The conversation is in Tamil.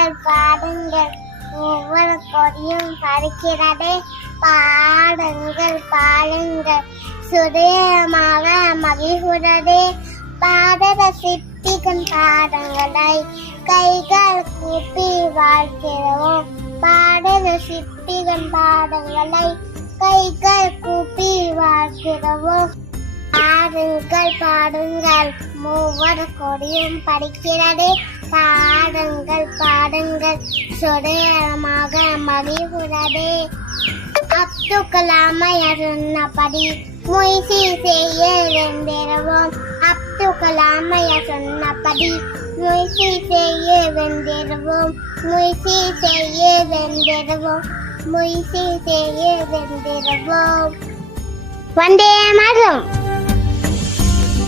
பாடுங்கள் பாடுங்கள் ஒவ்வொரு கொடியும் பறிக்கிறதே பாடுங்கள் பாடுங்கள் சுதேகமாக மகிழ்கிறதே பாடத சித்திகன் பாடங்களை கைகள் கூப்பி வாழ்கிறோம் பாடத சித்திகன் பாடங்களை கைகள் கூப்பி வாழ்கிறோம் பாடுங்கள் பாடுங்கள் மூவர் கொடியும் படிக்கிறதே பாடுங்கள் பாடுங்கள் சுதேகமாக மகிழ்கிறதே அப்துல் கலாமையர் சொன்னபடி முயற்சி செய்ய வென்றிடுவோம் அப்துல் கலாமையர் சொன்னபடி முயற்சி செய்ய வென்றிடுவோம் முயற்சி செய்ய வென்றிடுவோம் முயற்சி செய்ய வென்றிடுவோம் வந்தே மாதம்